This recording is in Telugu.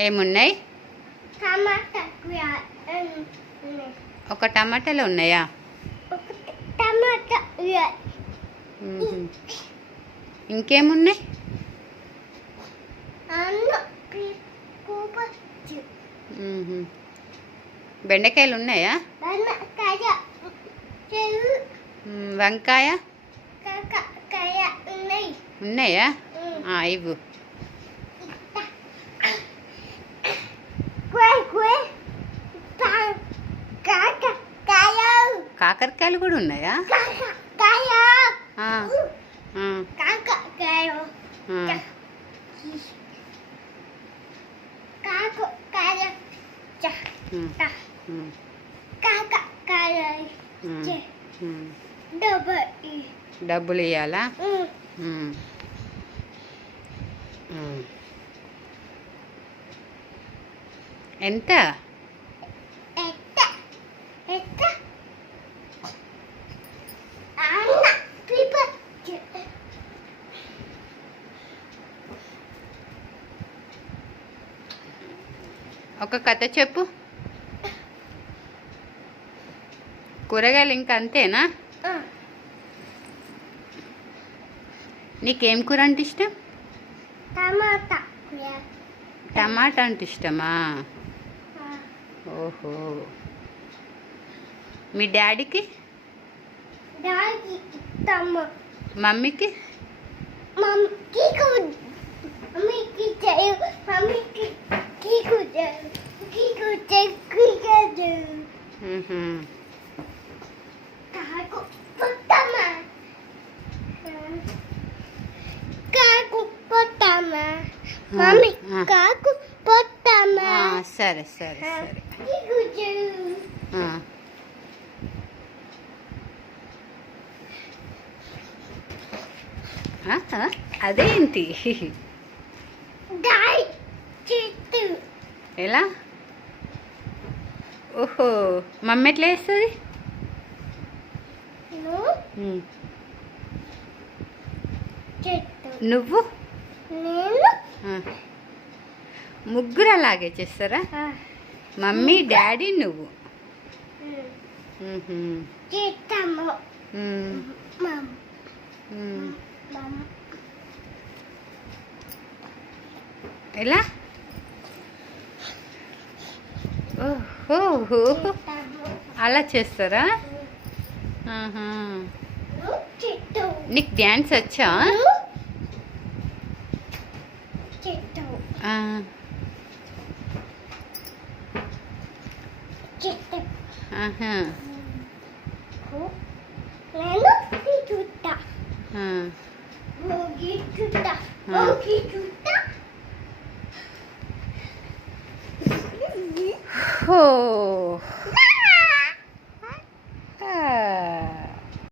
ఏమున్నాయి? టమాటా ఒక టమాటాలు ఉన్నాయా? టమాటా ఇంకేమున్నాయి? బెండకాయలు ఉన్నాయా? వంకాయ ఉన్నాయా? ఇవ్వు. కాకరకాయలు కూడా ఉన్నాయా? డబ్బులు ఇవ్వాలా? ఎంత? ఒక కథ చెప్పు. కూరగాయలు ఇంకా అంతేనా? నీకేం కూర అంటే ఇష్టం? టమాటా అంటే ఇష్టమా? ఓహో. మీ డాడీకి? మమ్మీకి? సరే సరే సరే. అదేంటి? ఎలా? ఓహో, మమ్మీ ఎట్లా వేస్తుంది? నువ్వు? ముగ్గురు అలాగే చేస్తారా? మమ్మీ, డాడీ, నువ్వు. ఎలా? ఓహో, అలా చేస్తారా? నీకు డ్యాన్స్ వచ్చా? ఓ